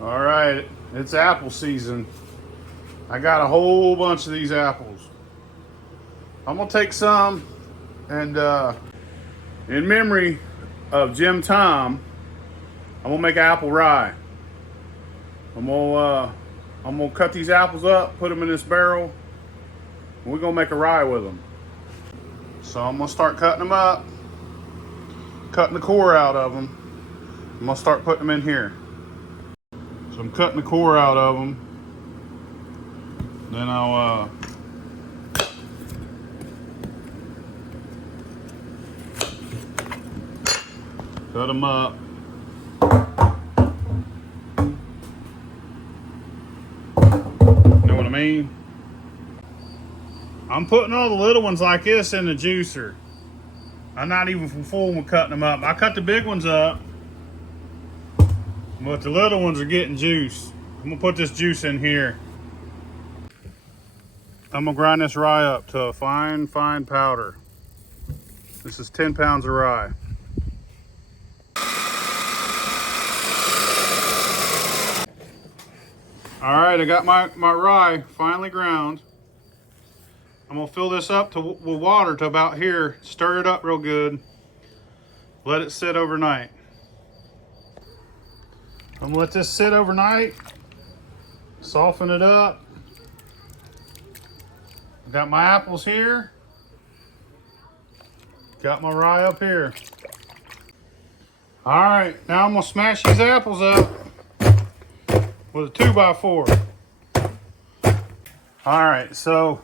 All right, it's apple season. I got a whole bunch of these apples. I'm gonna take some and in memory of Jim Tom, I'm gonna make apple rye. I'm gonna cut these apples up, put them in this barrel, and we're gonna make a rye with them. So I'm gonna start cutting them up, cutting the core out of them. I'm gonna start putting them in here. So I'm cutting the core out of them. Then I'll cut them up. Know what I mean? I'm putting all the little ones like this in the juicer. I'm not even fooling with cutting them up. I cut the big ones up, but the little ones are getting juice. I'm gonna put this juice in here. I'm gonna grind this rye up to a fine powder. This is 10 pounds of rye. All right, I got my rye finely ground. I'm gonna fill this up with water to about here. Stir it up real good. Let it sit overnight. I'm gonna let this sit overnight. Soften it up. Got my apples here. Got my rye up here. All right, now I'm gonna smash these apples up with a 2x4. All right, so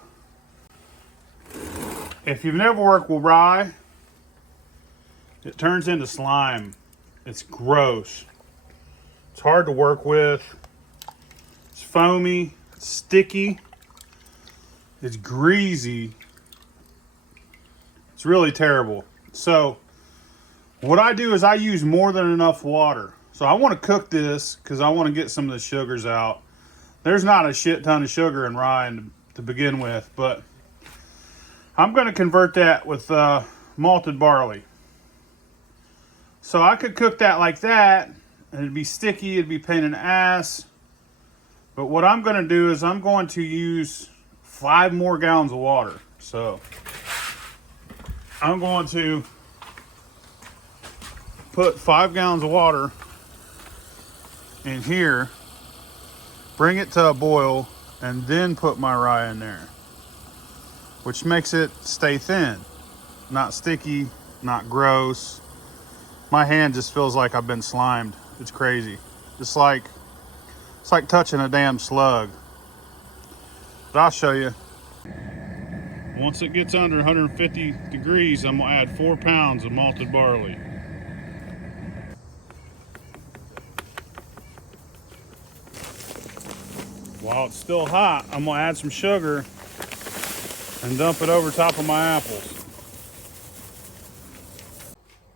if you've never worked with rye, it turns into slime. It's gross. It's hard to work with. It's foamy, it's sticky, it's greasy. It's really terrible. So what I do is I use more than enough water. So I want to cook this because I want to get some of the sugars out. There's not a shit ton of sugar in rye to begin with, but I'm going to convert that with malted barley. So I could cook that like that, and it'd be sticky, it'd be a pain in the ass. But what I'm going to do is I'm going to use 5 more gallons of water. So I'm going to put 5 gallons of water in here, bring it to a boil, and then put my rye in there, which makes it stay thin, not sticky, not gross. My hand just feels like I've been slimed. It's crazy. It's like touching a damn slug. But I'll show you. Once it gets under 150 degrees, I'm gonna add 4 pounds of malted barley. While it's still hot, I'm gonna add some sugar and dump it over top of my apples.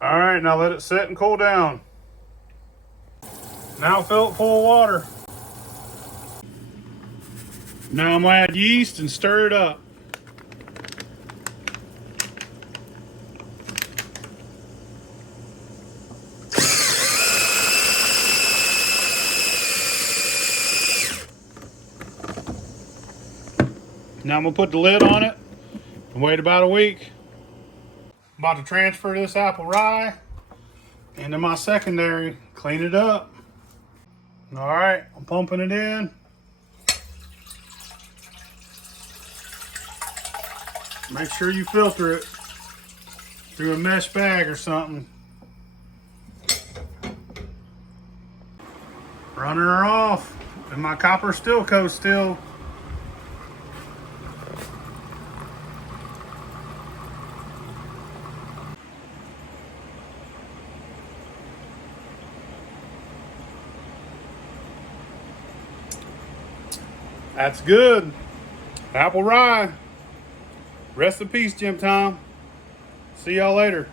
All right, now let it sit and cool down. Now fill it full of water. Now I'm gonna add yeast and stir it up. Now I'm gonna put the lid on it and wait about a week. I'm about to transfer this apple rye into my secondary, clean it up. All right, I'm pumping it in. Make sure you filter it through a mesh bag or something. Running her off, and my copper steel coat still. That's good. Apple rye. Rest in peace, Jim Tom. See y'all later.